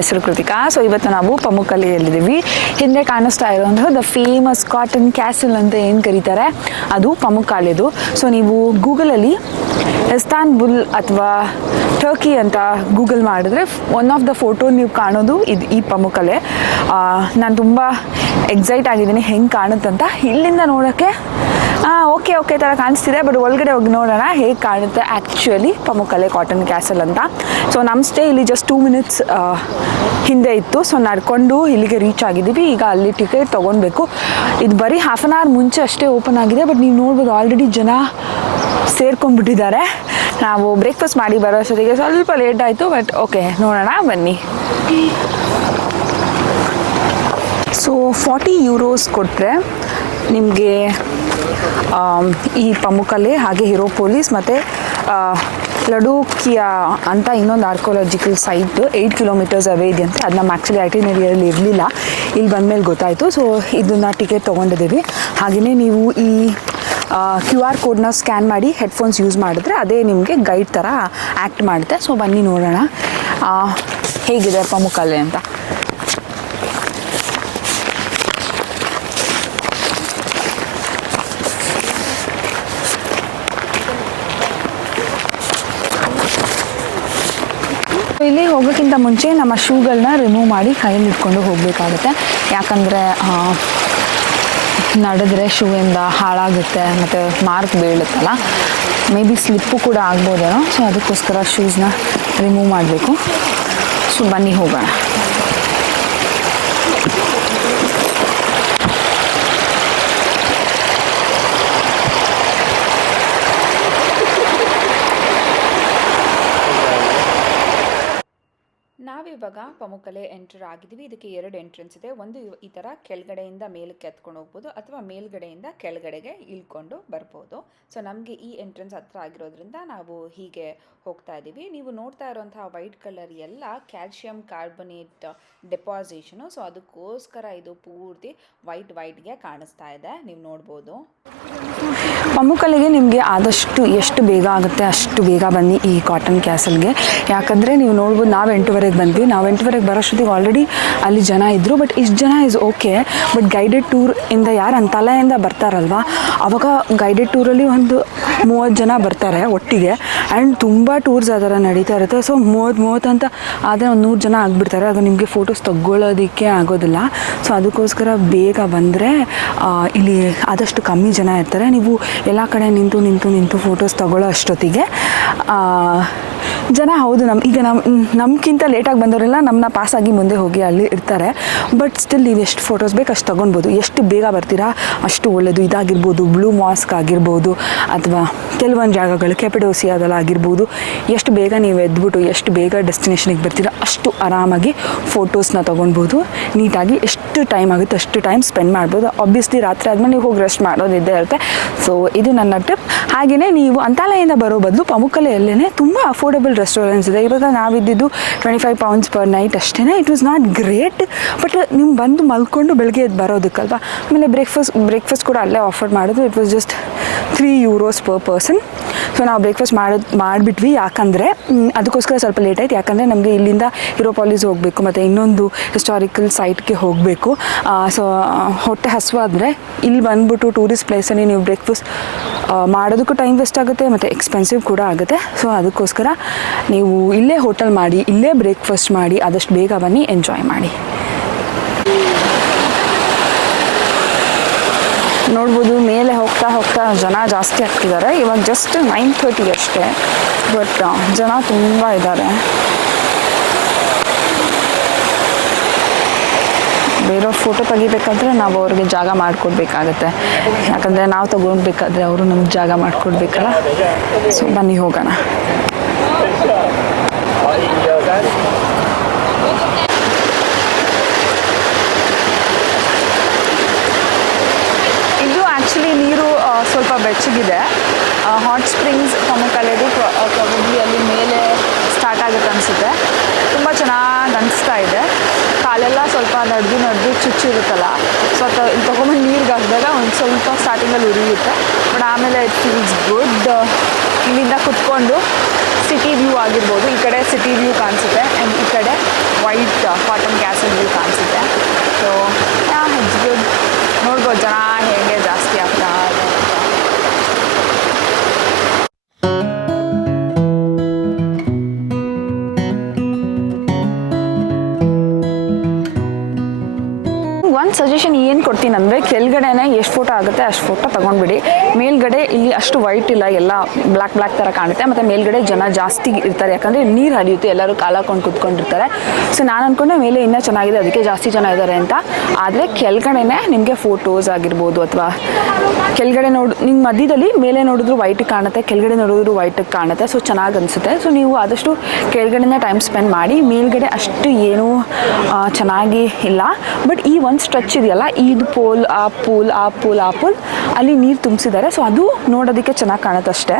ಹೆಸರು ಕೃತಿಕಾ. ಸೊ ಇವತ್ತು ನಾವು ಪಮುಕಲ್ಲಿಯಲ್ಲಿದ್ದೀವಿ. ಹಿಂದೆ ಕಾಣಿಸ್ತಾ ಇರುವಂತಹ ದ ಫೇಮಸ್ ಕಾಟನ್ ಕ್ಯಾಸಲ್ ಅಂತ ಏನು ಕರೀತಾರೆ? ಅದು ಪಮುಕಾಲಿದು ಸೊ ನೀವು ಗೂಗಲಲ್ಲಿ ಇಸ್ತಾನ್ಬುಲ್ ಅಥವಾ ಟರ್ಕಿ ಅಂತ ಗೂಗಲ್ ಮಾಡಿದ್ರೆ ಒನ್ ಆಫ್ ದ ಫೋಟೋ ನೀವು ಕಾಣೋದು ಇದು ಈ ಪಮುಕಲೆ ನಾನು ತುಂಬ ಎಕ್ಸೈಟ್ ಆಗಿದ್ದೀನಿ. ಹೆಂಗೆ ಕಾಣುತ್ತಂತ. ಇಲ್ಲಿಂದ ನೋಡೋಕ್ಕೆ ಓಕೆ ಓಕೆ ಥರ ಕಾಣಿಸ್ತಿದೆ ಬಟ್ ಒಳಗಡೆ ಹೋಗಿ ನೋಡೋಣ ಹೇಗೆ ಕಾಣುತ್ತೆ ಆ್ಯಕ್ಚುಲಿ ಪಮುಕಲೆ ಕಾಟನ್ ಕ್ಯಾಸಲ್ ಅಂತ. ಸೊ ನಮ್ಮ ಸ್ಟೇ ಇಲ್ಲಿ ಜಸ್ಟ್ ಟೂ ಮಿನಿಟ್ಸ್ ಹಿಂದೆ ಇತ್ತು. ಸೊ ನಡ್ಕೊಂಡು ಇಲ್ಲಿಗೆ ರೀಚ್ ಆಗಿದ್ದೀವಿ. ಈಗ ಅಲ್ಲಿ ಟಿಕೆಟ್ ತೊಗೊಳ್ಬೇಕು. ಇದು ಬರೀ ಹಾಫ್ ಆನ್ ಅವರ್ ಮುಂಚೆ ಅಷ್ಟೇ ಓಪನ್ ಆಗಿದೆ ಬಟ್ ನೀವು ನೋಡ್ಬೋದು ಆಲ್ರೆಡಿ ಜನ ಸೇರ್ಕೊಂಡ್ಬಿಟ್ಟಿದ್ದಾರೆ. ನಾವು ಬ್ರೇಕ್ಫಾಸ್ಟ್ ಮಾಡಿ ಬರೋ ಅಷ್ಟೊತ್ತಿಗೆ ಸ್ವಲ್ಪ ಲೇಟ್ ಆಯಿತು ಬಟ್ ಓಕೆ ನೋಡೋಣ, ಬನ್ನಿ. ಸೊ ಫಾರ್ಟಿ ಯೂರೋಸ್ ಕೊಟ್ಟರೆ ನಿಮಗೆ ಈ ಪಮುಖಲ್ಲಿ ಹಾಗೆ ಹಿರೋ ಪೊಲೀಸ್ ಮತ್ತು ಲಡೂಕಿಯಾ ಅಂತ ಇನ್ನೊಂದು archaeological site eight kilometres away ಇದೆಯಂತೆ ಅದು ನಮ್ಮ ಆ್ಯಕ್ಚುಲಿ ಐಟಿನರಿಯಲ್ಲಿ ಇರಲಿಲ್ಲ. ಇಲ್ಲಿ ಬಂದಮೇಲೆ ಗೊತ್ತಾಯಿತು. ಸೊ ಇದನ್ನು ಟಿಕೆಟ್ ತೊಗೊಂಡಿದ್ದೀವಿ. ಹಾಗೆಯೇ ನೀವು ಈ ಕ್ಯೂ ಆರ್ ಕೋಡ್ನ ಸ್ಕ್ಯಾನ್ ಮಾಡಿ ಹೆಡ್ಫೋನ್ಸ್ ಯೂಸ್ ಮಾಡಿದ್ರೆ ಅದೇ ನಿಮಗೆ ಗೈಡ್ ಥರ ಆ್ಯಕ್ಟ್ ಮಾಡುತ್ತೆ. ಸೊ ಬನ್ನಿ ನೋಡೋಣ. ಹೇಗಿದೆ ಪಮುಕಲೆ ಅಂತ ಇಲ್ಲಿ ಹೋಗೋಕ್ಕಿಂತ ಮುಂಚೆ ನಮ್ಮ ಶೂಗಳನ್ನ ರಿಮೂವ್ ಮಾಡಿ ಕೈಯಲ್ಲಿ ಇಟ್ಕೊಂಡು ಹೋಗಬೇಕಾಗುತ್ತೆ. ಯಾಕಂದರೆ ನಡೆದ್ರೆ ಶೂಯಿಂದ ಹಾಳಾಗುತ್ತೆ, ಮತ್ತು ಮಾರ್ಕ್ ಬೀಳುತ್ತಲ್ಲ. ಮೇ ಬಿ ಸ್ಲಿಪ್ಪು ಕೂಡ ಆಗ್ಬೋದೇನೋ ಸೊ ಅದಕ್ಕೋಸ್ಕರ ಶೂಸ್ನ ರಿಮೂವ್ ಮಾಡಬೇಕು. ಸೊ ಬನ್ನಿ ಹೋಗೋಣ. ನಾವಿವಾಗ ಪಮುಕಲೆ ಎಂಟರ್ ಆಗಿದ್ದೀವಿ ಇದಕ್ಕೆ ಎರಡು ಎಂಟ್ರೆನ್ಸ್ ಇದೆ. ಒಂದು ಈ ಥರ ಕೆಳಗಡೆಯಿಂದ ಮೇಲಕ್ಕೆ ಎತ್ಕೊಂಡು ಹೋಗ್ಬೋದು ಅಥವಾ ಮೇಲ್ಗಡೆಯಿಂದ ಕೆಳಗಡೆಗೆ ಇಳ್ಕೊಂಡು ಬರ್ಬೋದು. ಸೊ ನಮಗೆ ಈ ಎಂಟ್ರೆನ್ಸ್ ಹತ್ರ ಆಗಿರೋದ್ರಿಂದ ನಾವು ಹೀಗೆ ಹೋಗ್ತಾ ಇದ್ದೀವಿ. ನೀವು ನೋಡ್ತಾ ಇರುವಂತಹ ವೈಟ್ ಕಲರ್ ಎಲ್ಲ ಕ್ಯಾಲ್ಶಿಯಂ ಕಾರ್ಬನೇಟ್ ಡೆಪಾಸಿಷನು. ಸೊ, ಅದಕ್ಕೋಸ್ಕರ ಇದು ಪೂರ್ತಿ ವೈಟ್ ವೈಟ್ಗೆ ಕಾಣಿಸ್ತಾ ಇದೆ. ನೀವು ನೋಡ್ಬೋದು. ಪಮ್ಮುಕಲ್ಲಿಗೆ ನಿಮಗೆ ಆದಷ್ಟು ಎಷ್ಟು ಬೇಗ ಆಗುತ್ತೆ ಅಷ್ಟು ಬೇಗ ಬನ್ನಿ ಈ ಕಾಟನ್ ಕ್ಯಾಸಲ್ಗೆ. ಯಾಕಂದರೆ ನೀವು ನೋಡ್ಬೋದು ನಾವು ಎಂಟುವರೆಗೆ ಬಂದ್ವಿ. ನಾವು ಎಂಟುವರೆಗೆ ಬರೋಷ್ಟೊತ್ತಿಗೆ ಆಲ್ರೆಡಿ ಅಲ್ಲಿ ಜನ ಇದ್ದರು ಬಟ್ ಇಷ್ಟು ಜನ is okay but guided tour ಇಂದ ಯಾರು ಅಂತಲೆಯಿಂದ ಬರ್ತಾರಲ್ವ? ಅವಾಗ ಗೈಡೆಡ್ ಟೂರಲ್ಲಿ ಒಂದು ಮೂವತ್ತು ಜನ ಬರ್ತಾರೆ ಒಟ್ಟಿಗೆ. ಆ್ಯಂಡ್ ತುಂಬ ಟೂರ್ಸ್ ಆ ಥರ ನಡೀತಾ ಇರುತ್ತೆ. ಸೊ ಮೂವತ್ತು ಮೂವತ್ತು ಅಂತ ಆದರೆ ಒಂದು ನೂರು ಜನ ಆಗಿಬಿಡ್ತಾರೆ. ಅದು ನಿಮಗೆ ಫೋಟೋಸ್ ತಗೊಳ್ಳೋದಕ್ಕೆ ಆಗೋದಿಲ್ಲ. ಸೊ ಅದಕ್ಕೋಸ್ಕರ ಬೇಗ ಬಂದರೆ ಇಲ್ಲಿ ಆದಷ್ಟು ಕಮ್ಮಿ ಜನ ಇರ್ತಾರೆ. ನೀವು ಎಲ್ಲ ಕಡೆ ನಿಂತು ನಿಂತು ನಿಂತು ಫೋಟೋಸ್ ತಗೊಳ್ಳೋ ಅಷ್ಟೊತ್ತಿಗೆ ಜನ ಹೌದು ನಮ್ಮ ಈಗ ನಮ್ಮ ನಮ್ಗಿಂತ ಲೇಟಾಗಿ ಬಂದವರೆಲ್ಲ ನಮ್ಮನ್ನ ಪಾಸಾಗಿ ಮುಂದೆ ಹೋಗಿ ಅಲ್ಲಿ ಇರ್ತಾರೆ. ಬಟ್ ಸ್ಟಿಲ್ ನೀವು ಎಷ್ಟು ಫೋಟೋಸ್ ಬೇಕು ಅಷ್ಟು ತೊಗೊಳ್ಬೋದು ಎಷ್ಟು ಬೇಗ ಬರ್ತೀರಾ? ಅಷ್ಟು ಒಳ್ಳೆಯದು ಇದಾಗಿರ್ಬೋದು. ಬ್ಲೂ ಮಾಸ್ಕ್ ಆಗಿರ್ಬೋದು, ಅಥವಾ ಕೆಲವೊಂದು ಜಾಗಗಳು ಕೆಪಿಡೋಸಿಯಾದಲ್ಲ ಆಗಿರ್ಬೋದು. ಎಷ್ಟು ಬೇಗ ನೀವು ಎದ್ಬಿಟ್ಟು ಎಷ್ಟು ಬೇಗ ಡೆಸ್ಟಿನೇಷನಿಗೆ ಬರ್ತೀರಾ, ಅಷ್ಟು ಆರಾಮಾಗಿ ಫೋಟೋಸ್ನ ತೊಗೊಳ್ಬೋದು ನೀಟಾಗಿ ಎಷ್ಟು ಟೈಮ್ ಆಗುತ್ತೆ ಅಷ್ಟು ಟೈಮ್ ಸ್ಪೆಂಡ್ ಮಾಡ್ಬೋದು. ಆಬ್ವಿಯಸ್ಲಿ ರಾತ್ರಿ ಆದಮೇಲೆ ನೀವು ಹೋಗಿ ರೆಸ್ಟ್ ಮಾಡೋದಿದ್ದೇ ಇರುತ್ತೆ. ಸೊ ಇದು ನನ್ನ ಟಿಪ್ ಹಾಗೆಯೇ ನೀವು ಅಂತಾಲಯಿಂದ ಬರೋ ಬದಲು ಪಮುಕಲೆಯಲ್ಲೇ ತುಂಬ ಅಫೋರ್ಡಬಲ್ ರೆಸ್ಟೋರೆಂಟ್ಸ್ ಇದೆ. ಇವಾಗ ನಾವಿದ್ದಿದ್ದು twenty five pounds per night ಅಷ್ಟೇ it was not great but ನೀವು ಬಂದು ಮಲ್ಕೊಂಡು ಬೆಳಗ್ಗೆ ಎದ್ದು ಬರೋದಕ್ಕಲ್ವಾ? ಆಮೇಲೆ ಬ್ರೇಕ್ಫಾಸ್ಟ್ ಬ್ರೇಕ್ಫಾಸ್ಟ್ ಕೂಡ ಅಲ್ಲೇ ಆಫರ್ ಮಾಡೋದು it was just three euros per person so ನಾವು ಬ್ರೇಕ್ಫಾಸ್ಟ್ ಮಾಡೋದು ಮಾಡಿಬಿಟ್ವಿ. ಯಾಕಂದರೆ ಅದಕ್ಕೋಸ್ಕರ ಸ್ವಲ್ಪ ಲೇಟ್ ಆಯ್ತು. ಯಾಕಂದರೆ, ನಮಗೆ ಇಲ್ಲಿಂದ ಯುರೋಪಾಲಿಸ್ ಹೋಗಬೇಕು, ಮತ್ತು ಇನ್ನೊಂದು ಹಿಸ್ಟಾರಿಕಲ್ ಸೈಟ್ಗೆ ಹೋಗಬೇಕು. ಸೊ ಹೊಟ್ಟೆ ಹಸುವಾದರೆ, ಇಲ್ಲಿ ಬಂದ್ಬಿಟ್ಟು ಟೂರಿಸ್ಟ್ ಪ್ಲೇಸಲ್ಲಿ ನೀವು ಬ್ರೇಕ್ಫಾಸ್ಟ್ ಮಾಡೋದಕ್ಕೂ ಟೈಮ್ ವೇಸ್ಟ್ ಆಗುತ್ತೆ, ಮತ್ತು ಎಕ್ಸ್ಪೆನ್ಸಿವ್ ಕೂಡ ಆಗುತ್ತೆ. ಸೊ ಅದಕ್ಕೋಸ್ಕರ ನೀವು ಇಲ್ಲೇ ಹೋಟೆಲ್ ಮಾಡಿ, ಇಲ್ಲೇ ಬ್ರೇಕ್ಫಾಸ್ಟ್ ಮಾಡಿ, ಆದಷ್ಟು ಬೇಗ ಬನ್ನಿ ಎಂಜಾಯ್ ಮಾಡಿ. ನೋಡ್ಬೋದು ಮೇಲೆ ಹೋಗ್ತಾ ಹೋಗ್ತಾ ಜನ ಜಾಸ್ತಿ ಆಗ್ತಿದ್ದಾರೆ. ಇವಾಗ ಜಸ್ಟ್ ನೈನ್ ಥರ್ಟಿ ಅಷ್ಟೇ. ಬಟ್ ಜನ ತುಂಬ ಇದ್ದಾರೆ. ಬೇರೆಯವ್ರ ಫೋಟೋ ತೆಗಿಬೇಕಾದ್ರೆ ನಾವು ಅವ್ರಿಗೆ ಜಾಗ ಮಾಡಿಕೊಡ್ಬೇಕಾಗತ್ತೆ. ಯಾಕಂದರೆ ನಾವು ತಗೊಳ್ಬೇಕಾದ್ರೆ ಅವರು ನಮ್ಗೆ ಜಾಗ ಮಾಡಿಕೊಡ್ಬೇಕಲ್ಲ. ಸೊ ಬನ್ನಿ ಹೋಗೋಣ ಇದು ಆ್ಯಕ್ಚುಲಿ ನೀರು ಆ, ಸ್ವಲ್ಪ ಬೆಚ್ಚಗಿದೆ ಹಾಟ್ ಸ್ಪ್ರಿಂಗ್ಸ್ ಕೊಮಕಲೆದು ಪ್ರಾಬಬ್ಲಿ ಅಲ್ಲಿ ಮೇಲೆ ಸ್ಟಾರ್ಟ್ ಆಗುತ್ತೆ ಅನಿಸುತ್ತೆ. ತುಂಬ ಚೆನ್ನಾಗಿ ಅನಿಸ್ತಾ ಇದೆ. ಕಾಲೆಲ್ಲ ಸ್ವಲ್ಪ ನಡೆದು ನಡೆದು ಚುಚ್ಚಿರುತ್ತಲ್ಲ ಸೊ ಅದು ಇಲ್ಲಿ ನೀರಿಗೆ ಹಾಕಿದಾಗ ಒಂದು ಸ್ವಲ್ಪ ಸ್ಟಾರ್ಟಿಂಗಲ್ಲಿ ಉರಿಯುತ್ತೆ. ಬಟ್ ಆಮೇಲೆ ಇಟ್ ಫೀಲ್ಸ್ ಗುಡ್ ಇಲ್ಲಿಂದ ಕುತ್ಕೊಂಡು ಸಿಟಿ ವ್ಯೂ ಆಗಿರ್ಬೋದು. ಈ ಕಡೆ ಸಿಟಿ ವ್ಯೂ ಕಾಣಿಸುತ್ತೆ ಆ್ಯಂಡ್ ಈ ಕಡೆ ವೈಟ್ ಕಾಟನ್ ಕ್ಯಾಸಲ್ ವ್ಯೂ ಕಾಣಿಸುತ್ತೆ. ಸೊ ಫೋಟೋ ಆಗುತ್ತೆ ಅಷ್ಟು ಫೋಟೋ ತೊಗೊಂಡ್ಬಿಡಿ. ಮೇಲ್ಗಡೆ ಇಲ್ಲಿ ಅಷ್ಟು ವೈಟ್ ಇಲ್ಲ, ಎಲ್ಲ ಬ್ಲ್ಯಾಕ್ ಬ್ಲ್ಯಾಕ್ ಥರ ಕಾಣುತ್ತೆ. ಮತ್ತು ಮೇಲ್ಗಡೆ ಜನ ಜಾಸ್ತಿ ಇರ್ತಾರೆ. ಯಾಕಂದರೆ ನೀರು ಹರಿಯುತ್ತೆ, ಎಲ್ಲರೂ ಕಾಲ ಹಾಕೊಂಡು ಕುತ್ಕೊಂಡಿರ್ತಾರೆ. ಸೊ ನಾನು ಅಂದ್ಕೊಂಡೆ ಮೇಲೆ ಇನ್ನೂ ಚೆನ್ನಾಗಿದೆ, ಅದಕ್ಕೆ ಜಾಸ್ತಿ ಜನ ಇದ್ದಾರೆ ಅಂತ. ಆದರೆ ಕೆಳಗಡೆನೆ ನಿಮಗೆ ಫೋಟೋಸ್ ಆಗಿರ್ಬೋದು ಅಥವಾ ಕೆಳಗಡೆ ನೋಡು ನಿಮ್ಮ ಮಧ್ಯದಲ್ಲಿ ಮೇಲೆ ನೋಡಿದ್ರು ವೈಟ್ ಕಾಣುತ್ತೆ, ಕೆಳಗಡೆ ನೋಡಿದ್ರು ವೈಟ್ ಕಾಣುತ್ತೆ. ಸೊ ಚೆನ್ನಾಗಿ ಅನಿಸುತ್ತೆ. ಸೊ ನೀವು ಆದಷ್ಟು ಕೆಳಗಡೆನೇ ಟೈಮ್ ಸ್ಪೆಂಡ್ ಮಾಡಿ, ಮೇಲ್ಗಡೆ ಅಷ್ಟು ಏನೂ ಚೆನ್ನಾಗಿ ಇಲ್ಲ. ಬಟ್ ಈ ಒಂದು ಸ್ಟ್ರೆಚ್ ಇದೆಯಲ್ಲ ಇದು ಪೋಲ್, ಆ ಪೂಲ್ ಆ ಪೂಲ್ ಆ ಪೂಲ್, ಅಲ್ಲಿ ನೀರು ತುಂಬಿಸಿದ್ದಾರೆ. ಸೊ ಅದು ನೋಡೋದಕ್ಕೆ ಚೆನ್ನಾಗಿ ಕಾಣುತ್ತಷ್ಟೇ.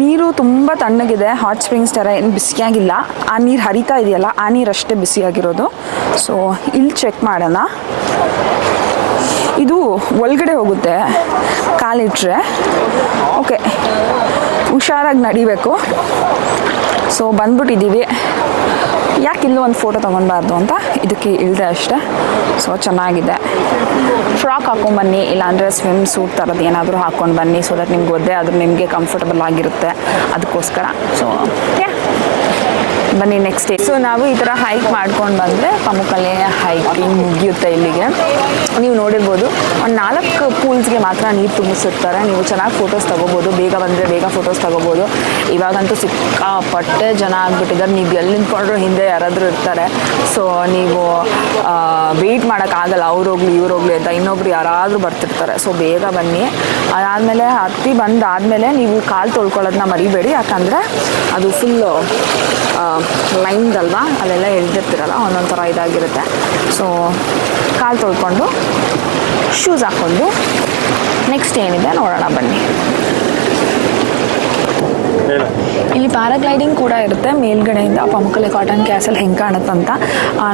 ನೀರು ತುಂಬ ತಣ್ಣಗಿದೆ. ಹಾಟ್ ಸ್ಪ್ರಿಂಗ್ಸ್ ಥರ ಏನು ಬಿಸಿಯಾಗಿಲ್ಲ. ಆ ನೀರು ಹರಿತಾ ಇದೆಯಲ್ಲ, ಆ ನೀರು ಅಷ್ಟೇ ಬಿಸಿಯಾಗಿರೋದು. ಸೊ ಇಲ್ಲಿ ಚೆಕ್ ಮಾಡೋಣ. ಇದು ಒಳಗಡೆ ಹೋಗುತ್ತೆ. ಕಾಲಿಟ್ರೆ. ಓಕೆ ಹುಷಾರಾಗಿ ನಡಿಬೇಕು. ಸೊ ಬಂದ್ಬಿಟ್ಟಿದ್ದೀವಿ. ಯಾಕೆ ಇಲ್ಲೂ ಒಂದು ಫೋಟೋ ತೊಗೊಳ್ಬಾರ್ದು ಅಂತ? ಇದಕ್ಕೆ ಇಳಿದೆ ಅಷ್ಟೇ. ಸೊ ಚೆನ್ನಾಗಿದೆ. ಫ್ರಾಕ್ ಹಾಕೊಂಡ್ಬನ್ನಿ ಇಲ್ಲಾಂದರೆ ಸ್ವಿಮ್ ಸೂಟ್ ಥರದ್ದು ಏನಾದರೂ ಹಾಕ್ಕೊಂಡು ಬನ್ನಿ ಸೊ ದಟ್ ನಿಮ್ಗೆ ಒದ್ದೆ ಆದರೂ ನಿಮಗೆ ಕಂಫರ್ಟಬಲ್ ಆಗಿರುತ್ತೆ. ಅದಕ್ಕೋಸ್ಕರ. ಸೊ ಯಾ ಬನ್ನಿ ನೆಕ್ಸ್ಟ್ ಡೇ ಸೊ ನಾವು ಈ ಥರ ಹೈಕ್ ಮಾಡ್ಕೊಂಡು ಬಂದರೆ ಪಮುಕಲೆ ಹೈಕಿಂಗ್ ಮುಗಿಯುತ್ತೆ ಇಲ್ಲಿಗೆ. ನೀವು ನೋಡಿರ್ಬೋದು, ಒಂದು ನಾಲ್ಕು ಪೂಲ್ಸ್ಗೆ ಮಾತ್ರ ನೀರು ತುಂಬಿಸಿರ್ತಾರೆ. ನೀವು ಚೆನ್ನಾಗಿ ಫೋಟೋಸ್ ತೊಗೋಬೋದು, ಬೇಗ ಬಂದರೆ ಬೇಗ ಫೋಟೋಸ್ ತೊಗೋಬೋದು. ಇವಾಗಂತೂ ಸಿಕ್ಕಾಪಟ್ಟೆ ಜನ ಆಗ್ಬಿಟ್ಟಿದ್ದಾರೆ. ನೀವು ಎಲ್ಲಿ ನಿಂತ್ಕೊಂಡ್ರು ಹಿಂದೆ ಯಾರಾದರೂ ಇರ್ತಾರೆ. ಸೊ ನೀವು ವೆಯ್ಟ್ ಮಾಡೋಕ್ಕಾಗಲ್ಲ. ಅವ್ರೋಗ್ಲಿ, ಇವ್ರೋಗ್ಲಿ ಅಂತ ಇನ್ನೊಬ್ರು ಯಾರಾದರೂ ಬರ್ತಿರ್ತಾರೆ. ಸೊ ಬೇಗ ಬನ್ನಿ. ಅದಾದಮೇಲೆ ಹತ್ತಿ ಬಂದಾದಮೇಲೆ ನೀವು ಕಾಲು ತೊಳ್ಕೊಳ್ಳೋದನ್ನ ಮರಿಬೇಡಿ. ಯಾಕಂದರೆ ಅದು ಫುಲ್ಲು ಲೈನ್ದಲ್ವಾ ಅಲ್ಲೆಲ್ಲ ಎಳ್ದಿರ್ತಿರಲ್ಲ ಒಂದೊಂದು ಥರ ಇದಾಗಿರುತ್ತೆ. ಸೊ ಕಾಲು ತೊಳ್ಕೊಂಡು ಶೂಸ್ ಹಾಕ್ಕೊಂಡು ನೆಕ್ಸ್ಟ್ ಏನಿದೆ ನೋಡೋಣ ಬನ್ನಿ. ಇಲ್ಲಿ ಪ್ಯಾರಾಗ್ಲೈಡಿಂಗ್ ಕೂಡ ಇರುತ್ತೆ. ಮೇಲ್ಗಡೆಯಿಂದ ಪಮಕಲೆ ಕಾಟನ್ ಕ್ಯಾಸಲ್ ಹೆಂಗೆ ಅಂತ.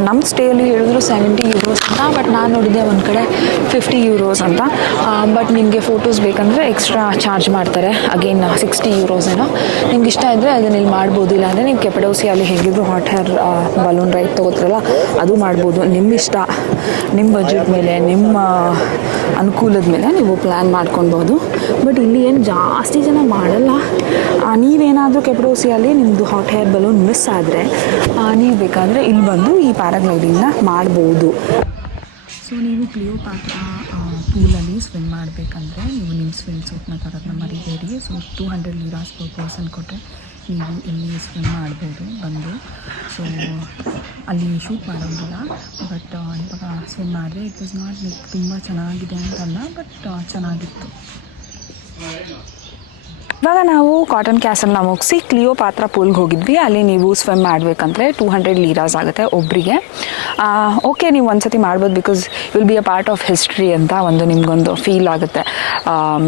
ನಮ್ಮ ಸ್ಟೇಲಿ ಹೇಳಿದ್ರು ಸೆವೆಂಟಿ ಯೂರೋಸ್ ಅಂತ ಬಟ್ ನಾನು ನೋಡಿದೆ ಒಂದು ಕಡೆ ಫಿಫ್ಟಿ ಯೂರೋಸ್ ಅಂತ. ಬಟ್ ನಿಮಗೆ ಫೋಟೋಸ್ ಬೇಕಂದರೆ ಎಕ್ಸ್ಟ್ರಾ ಚಾರ್ಜ್ ಮಾಡ್ತಾರೆ. ಅಗೇನ್ ಸಿಕ್ಸ್ಟಿ ಯೂರೋಸ್ ಏನೋ. ನಿಮ್ಗೆ ಇಷ್ಟ ಇದ್ದರೆ ಅದನ್ನ ಇಲ್ಲಿ ಮಾಡ್ಬೋದು. ಇಲ್ಲಾಂದರೆ ನೀವು ಕೆಪಡೋಸಿಯಲ್ಲಿ ಹೇಗಿದ್ರು ಹಾಟ್ ಹೇರ್ ಬಲೂನ್ ರೈಟ್ ತೊಗೋತಾರಲ್ಲ, ಅದು ಮಾಡ್ಬೋದು. ನಿಮ್ಮ ಇಷ್ಟ ನಿಮ್ಮ ಬಜೆಟ್ ಮೇಲೆ, ನಿಮ್ಮ ಅನುಕೂಲದ ಮೇಲೆ ನೀವು ಪ್ಲ್ಯಾನ್ ಮಾಡ್ಕೊಬೋದು ಬಟ್ ಇಲ್ಲಿ ಏನು ಜಾಸ್ತಿ ಜನ ಮಾಡಲ್ಲ. ನೀವೇನಾದರೂ ಕೆಪಡೋಸಿಯಲ್ಲಿ ನಿಮ್ಮದು ಹಾಟ್ ಹೇರ್ ಬಲೂನ್ ಮಿಸ್ ಆದರೆ ನೀವು ಬೇಕಾದರೆ ಇಲ್ಲಿ ಬಂದು ಈ ಪ್ಯಾರಾಗ್ಲೈಡಿಂಗ್ನ ಮಾಡ್ಬೋದು. ಸೊ ನೀವು ಕ್ಲಿಯೋ ಪಾತ್ರ ಪೂಲಲ್ಲಿ ಸ್ವಿಮ್ ಮಾಡಬೇಕಂದ್ರೆ ನೀವು ನಿಮ್ಮ ಸ್ವಿಮ್ ಸೂಟ್ನ ತರೋದನ್ನ ಮರಿಬೇಡಿ. So two hundred liras per person ಕೊಟ್ಟರೆ ನೀವು ಇಲ್ಲಿ ಸ್ಪೆಂಡ್ ಮಾಡ್ಬೋದು ಬಂದು. ಸೊ ಅಲ್ಲಿ ಶೂಟ್ ಮಾಡೋದಿಲ್ಲ. ಬಟ್ ಇವಾಗ ಸೊ ಮಾಡಿದ್ರೆ ಇಟ್ ವಾಸ್ ನಾಟ್ ಲೈಕ್ ತುಂಬ ಚೆನ್ನಾಗಿದೆ ಅಂತಲ್ಲ ಬಟ್ ಚೆನ್ನಾಗಿತ್ತು. ಇವಾಗ ನಾವು ಕಾಟನ್ ಕ್ಯಾಸಲ್ನ ಮುಗಿಸಿ ಕ್ಲಿಯೋ ಪಾತ್ರ ಪೂಲ್ಗೆ ಹೋಗಿದ್ವಿ. ಅಲ್ಲಿ ನೀವು ಸ್ವಿಮ್ ಮಾಡಬೇಕಂದ್ರೆ ಟೂ ಹಂಡ್ರೆಡ್ ಲೀರಾಸ್ ಆಗುತ್ತೆ ಒಬ್ಬರಿಗೆ ಓಕೆ ನೀವು ಒಂದ್ಸತಿ ಮಾಡ್ಬೋದು because will be a part of history ಅಂತ ಒಂದು ನಿಮಗೊಂದು ಫೀಲ್ ಆಗುತ್ತೆ.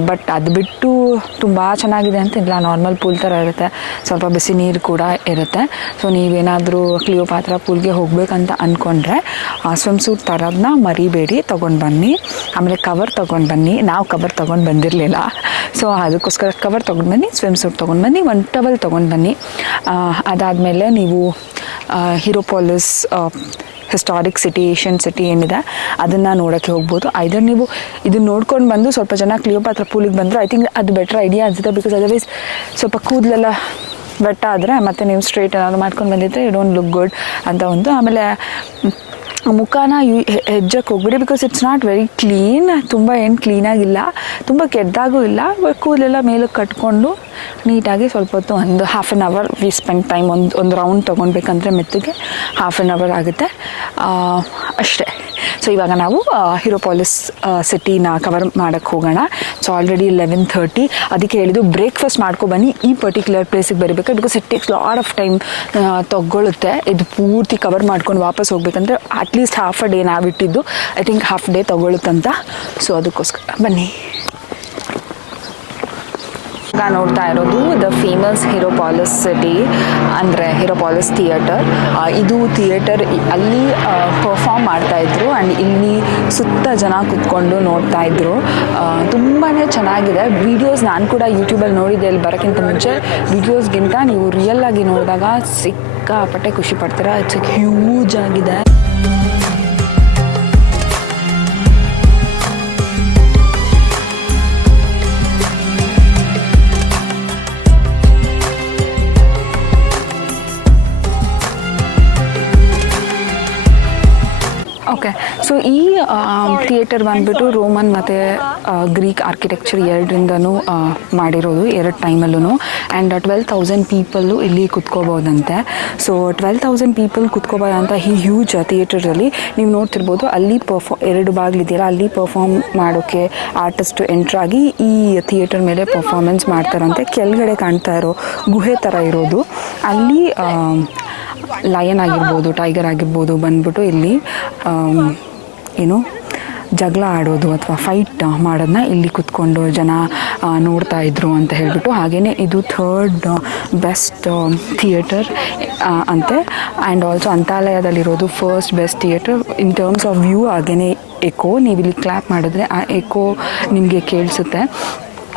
ಬಟ್ ಅದು ಬಿಟ್ಟು ತುಂಬ ಚೆನ್ನಾಗಿದೆ ಅಂತ ಇಲ್ಲ ನಾರ್ಮಲ್ ಪೂಲ್ ಥರ ಇರುತ್ತೆ. ಸ್ವಲ್ಪ ಬಿಸಿ ನೀರು ಕೂಡ ಇರುತ್ತೆ. ಸೊ ನೀವೇನಾದರೂ ಕ್ಲಿಯೋ ಪಾತ್ರ ಪೂಲ್ಗೆ ಹೋಗಬೇಕಂತ ಅಂದ್ಕೊಂಡ್ರೆ ಸ್ವಿಮ್ ಸೂಟ್ ಥರದನ್ನ ಮರಿಬೇಡಿ, ತೊಗೊಂಡು ಬನ್ನಿ. ಆಮೇಲೆ ಕವರ್ ತೊಗೊಂಡು ಬನ್ನಿ. ನಾವು ಕವರ್ ತೊಗೊಂಡು ಬಂದಿರಲಿಲ್ಲ. ಸೊ ಅದಕ್ಕೋಸ್ಕರ ಕವರ್ ತೊಗೊಂಡು ಬನ್ನಿ ಸ್ವಿಮ್ ಸೂಟ್ ತೊಗೊಂಡು ಬನ್ನಿ ಒಂದು ಟವಲ್ ತೊಗೊಂಡು ಬನ್ನಿ. ಅದಾದಮೇಲೆ ನೀವು Hierapolis historic city ancient city ಏನಿದೆ, ಅದನ್ನು ನೋಡೋಕ್ಕೆ ಹೋಗ್ಬೋದು. ಐದರ್ ನೀವು ಇದನ್ನ ನೋಡ್ಕೊಂಡು ಬಂದು ಸ್ವಲ್ಪ ಜನ ಕ್ಲಿಯೋಪಾತ್ರ ಪೂಲಿಗೆ ಬಂದರೆ ಐ ಥಿಂಕ್ ಅದು ಬೆಟರ್ ಐಡಿಯಾ ಅನ್ಸುತ್ತೆ ಬಿಕಾಸ್ ಅದರ್ವೈಸ್ ಸ್ವಲ್ಪ ಕೂದಲೆಲ್ಲ ಬೆಟ್ಟ ಆದರೆ ಮತ್ತೆ ನೀವು ಸ್ಟ್ರೇಟ್ ಏನಾದರೂ ಮಾಡ್ಕೊಂಡು ಬಂದಿದ್ದರೆ ಯು ಡೋಂಟ್ ಲುಕ್ ಗುಡ್ ಅಂತ ಒಂದು ಆಮೇಲೆ ಮುಖನ ಯು ಹೆಜ್ಜಕ್ಕೆ ಹೋಗ್ಬಿಡಿ because it's not very clean ತುಂಬ ಏನು ಕ್ಲೀನಾಗಿಲ್ಲ ತುಂಬ ಕೆದ್ದಾಗೂ ಇಲ್ಲ. ಕೂದಲೆಲ್ಲ ಮೇಲಕ್ಕೆ ಕಟ್ಕೊಂಡು ನೀಟಾಗಿ ಸ್ವಲ್ಪ ಹೊತ್ತು ಒಂದು half an hour we spend time ಒಂದು ಒಂದು ರೌಂಡ್ ತೊಗೊಳ್ಬೇಕಂದ್ರೆ ಮೆತ್ತಿಗೆ ಹಾಫ್ ಆನ್ ಅವರ್ ಆಗುತ್ತೆ. ಅಷ್ಟೇ. ಸೊ ಇವಾಗ ನಾವು ಹಿರೋಪಾಲಿಸ್ ಸಿಟಿನ ಕವರ್ ಮಾಡೋಕ್ಕೆ ಹೋಗೋಣ. ಸೊ ಆಲ್ರೆಡಿ ಲೆವೆನ್ ಥರ್ಟಿ ಅದಕ್ಕೆ ಹೇಳಿದ್ದು ಬ್ರೇಕ್ಫಾಸ್ಟ್ ಮಾಡ್ಕೊ ಬನ್ನಿ. ಈ ಪರ್ಟಿಕ್ಯುಲರ್ ಪ್ಲೇಸಿಗೆ ಬರಬೇಕು? Because it takes lot of time ತೊಗೊಳುತ್ತೆ. ಇದು ಪೂರ್ತಿ ಕವರ್ ಮಾಡ್ಕೊಂಡು ವಾಪಸ್ ಹೋಗ್ಬೇಕಂದ್ರೆ at least half a day ನಾವಿಟ್ಟಿದ್ದು I think half day ತಗೊಳುತ್ತಂತ ಸೊ ಅದಕ್ಕೋಸ್ಕರ. ಬನ್ನಿ. ನೋಡ್ತಾ ಇರೋದು ದ ಫೇಮಸ್ ಹೀರೋಪಾಲಿಸ್ ಸಿಟಿ ಅಂದರೆ ಹೀರೋಪಾಲಿಸ್ ಥಿಯೇಟರ್ ಇದು ಥಿಯೇಟರ್ ಅಲ್ಲಿ ಪರ್ಫಾರ್ಮ್ ಮಾಡ್ತಾಯಿದ್ರು ಆ್ಯಂಡ್ ಇಲ್ಲಿ ಸುತ್ತ ಜನ ಕುತ್ಕೊಂಡು ನೋಡ್ತಾ ಇದ್ರು. ತುಂಬಾ ಚೆನ್ನಾಗಿದೆ. ವೀಡಿಯೋಸ್ ನಾನು ಕೂಡ ಯೂಟ್ಯೂಬಲ್ಲಿ ನೋಡಿದ್ದೆ. ಇಲ್ಲಿ ಬರೋಕ್ಕಿಂತ ಮುಂಚೆ ವೀಡಿಯೋಸ್ಗಿಂತ ನೀವು ರಿಯಲ್ ಆಗಿ ನೋಡಿದಾಗ ಸಿಕ್ಕಾಪಟ್ಟೆ ಖುಷಿ ಪಡ್ತೀರಾ. ಇಟ್ಸ್ ಹ್ಯೂಜ್ ಆಗಿದೆ. Thank you. ಸೊ ಈ ಥಿಯೇಟರ್ ಬಂದ್ಬಿಟ್ಟು ರೋಮನ್ ಮತ್ತು ಗ್ರೀಕ್ ಆರ್ಕಿಟೆಕ್ಚರ್ ಎರಡರಿಂದನೂ ಮಾಡಿರೋದು, ಎರಡು ಟೈಮಲ್ಲೂ ಆ್ಯಂಡ್ ಟ್ವೆಲ್ ತೌಸಂಡ್ ಪೀಪಲ್ಲು ಇಲ್ಲಿ ಕುತ್ಕೋಬೋದಂತೆ. ಸೊ ಟ್ವೆಲ್ ತೌಸಂಡ್ ಪೀಪಲ್ ಕುತ್ಕೋಬೋದಂತ ಈ ಹ್ಯೂಜ್ ಥಿಯೇಟರಲ್ಲಿ ನೀವು ನೋಡ್ತಿರ್ಬೋದು ಅಲ್ಲಿ ಪರ್ಫಾ ಎರಡು ಬಾಗಿಲಿದೆಯಲ್ಲ ಅಲ್ಲಿ ಪರ್ಫಾರ್ಮ್ ಮಾಡೋಕ್ಕೆ ಆರ್ಟಿಸ್ಟ್ ಎಂಟ್ರಾಗಿ ಈ ಥಿಯೇಟರ್ ಮೇಲೆ ಪರ್ಫಾರ್ಮೆನ್ಸ್ ಮಾಡ್ತಾರಂತೆ. ಕೆಳಗಡೆ ಕಾಣ್ತಾ ಇರೋ ಗುಹೆ ಥರ ಇರೋದು. ಅಲ್ಲಿ ಲಯನ್ ಆಗಿರ್ಬೋದು ಟೈಗರ್ ಆಗಿರ್ಬೋದು ಬಂದ್ಬಿಟ್ಟು ಇಲ್ಲಿ ಏನು ಜಗಳ ಆಡೋದು ಅಥವಾ ಫೈಟ್ ಮಾಡೋದನ್ನ ಇಲ್ಲಿ ಕುತ್ಕೊಂಡು ಜನ ನೋಡ್ತಾ ಇದ್ರು ಅಂತ ಹೇಳಿಬಿಟ್ಟು ಹಾಗೆಯೇ ಇದು ಥರ್ಡ್ ಬೆಸ್ಟ್ ಥಿಯೇಟರ್ ಅಂತೆ. And also ಅಂತಾಲಯದಲ್ಲಿರೋದು first best theatre in terms of view ಹಾಗೇ ಎಕೋ ನೀವು ಇಲ್ಲಿ ಕ್ಲ್ಯಾಪ್ ಮಾಡಿದ್ರೆ ಆ ಎಕೋ ನಿಮಗೆ ಕೇಳಿಸುತ್ತೆ.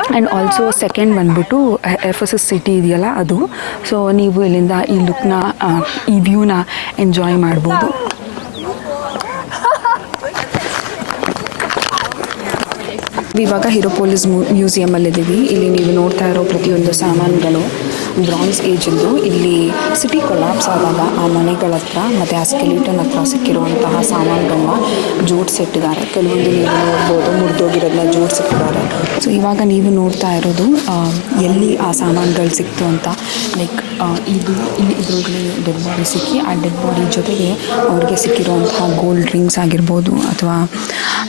ಆ್ಯಂಡ್ ಆಲ್ಸೋ ಸೆಕೆಂಡ್ ಬಂದ್ಬಿಟ್ಟು ಎಫ್ ಎಸ್ ಎಸ್ ಸಿಟಿ ಇದೆಯಲ್ಲ ಅದು. ಸೊ ನೀವು ಇಲ್ಲಿಂದ ಈ ಲುಕ್ನ ಈ ವ್ಯೂನ ಎಂಜಾಯ್ ಮಾಡ್ಬೋದು. ಇವಾಗ ಹೀರೋಪೋಲಿಸ್ ಮ್ಯೂಸಿಯಮಲ್ಲಿದ್ದೀವಿ. ಇಲ್ಲಿ ನೀವು ನೋಡ್ತಾ ಇರೋ ಪ್ರತಿಯೊಂದು ಸಾಮಾನುಗಳು, ಬ್ರಾನ್ಸ್ ಏಜಿಂದು ಇಲ್ಲಿ ಸಿಟಿ ಕೊಲಾಪ್ಸ್ ಆದಾಗ ಆ ಮನೆಗಳ ಹತ್ರ ಮತ್ತು ಆ ಸ್ಕೆಲಿಟನ್ ಹತ್ರ ಸಿಕ್ಕಿರುವಂತಹ ಸಾಮಾನುಗಳನ್ನ ಜೋಡಿಸಿಟ್ಟಿದ್ದಾರೆ ಕೆಲವೊಂದು ನೀವು ನೋಡ್ಬೋದು ಮುರಿದೋಗಿರೋದನ್ನ ಜೋಡಿಸಿಟ್ಟಿದ್ದಾರೆ ಸೊ ಇವಾಗ ನೀವು ನೋಡ್ತಾ ಇರೋದು ಎಲ್ಲಿ ಆ ಸಾಮಾನುಗಳು ಸಿಕ್ತು ಅಂತ ಲೈಕ್ ಇದು ಇಲ್ಲಿ ಇದ್ರೊಳಗಡೆ ಡೆಡ್ ಬಾಡಿ ಸಿಕ್ಕಿ ಆ ಡೆಡ್ ಬಾಡಿ ಜೊತೆಗೆ ಅವ್ರಿಗೆ ಸಿಕ್ಕಿರುವಂತಹ ಗೋಲ್ಡ್ ರಿಂಗ್ಸ್ ಆಗಿರ್ಬೋದು ಅಥವಾ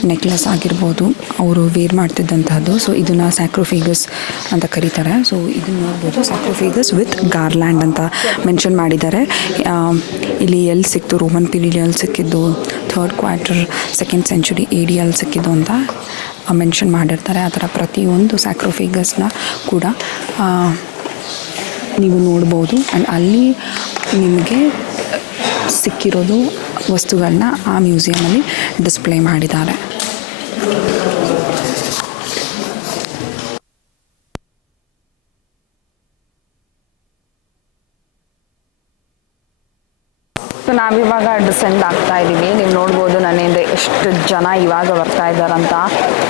ನೆಕ್ಲೆಸ್ ಆಗಿರ್ಬೋದು ಅವರು ವೇರ್ ಮಾಡ್ತಿದ್ದಂತಹದ್ದು. ಸೊ ಇದನ್ನು ಸ್ಯಾಕ್ರೋಫಿಗಸ್ ಅಂತ ಕರೀತಾರೆ. ಸೊ ಇದನ್ನು ನೋಡ್ಬೋದು. ಸ್ಯಾಕ್ರೋಫಿಗಸ್ ವಿತ್ ಗಾರ್ಲ್ಯಾಂಡ್ ಅಂತ ಮೆನ್ಷನ್ ಮಾಡಿದ್ದಾರೆ. ಇಲ್ಲಿ ಎಲ್ಲಿ ಸಿಕ್ತು ರೋಮನ್ ಪೀರಿಯಲ್ ಸಿಕ್ಕಿದ್ದು third quarter second century A D ಸಿಕ್ಕಿದ್ದು ಅಂತ ಮೆನ್ಷನ್ ಮಾಡಿರ್ತಾರೆ. ಆ ಥರ ಪ್ರತಿಯೊಂದು ಸ್ಯಾಕ್ರೋಫಿಗಸ್ನ ಕೂಡ ಆ, ನೀವು ನೋಡ್ಬೋದು. ಆ್ಯಂಡ್ ಅಲ್ಲಿ ನಿಮಗೆ ಸಿಕ್ಕಿರೋದು ವಸ್ತುಗಳನ್ನ ಆ ಮ್ಯೂಸಿಯಮಲ್ಲಿ ಡಿಸ್ಪ್ಲೇ ಮಾಡಿದ್ದಾರೆ. ಸೊ ನಾವಿವಾಗ ಡಿಸೆಂಡ್ ಆಗ್ತಾ ಇದ್ದೀವಿ ನೀವು ನೋಡ್ಬೋದು ಎಷ್ಟು ಜನ ಇವಾಗ ಬರ್ತಾ ಇದ್ದಾರಂತ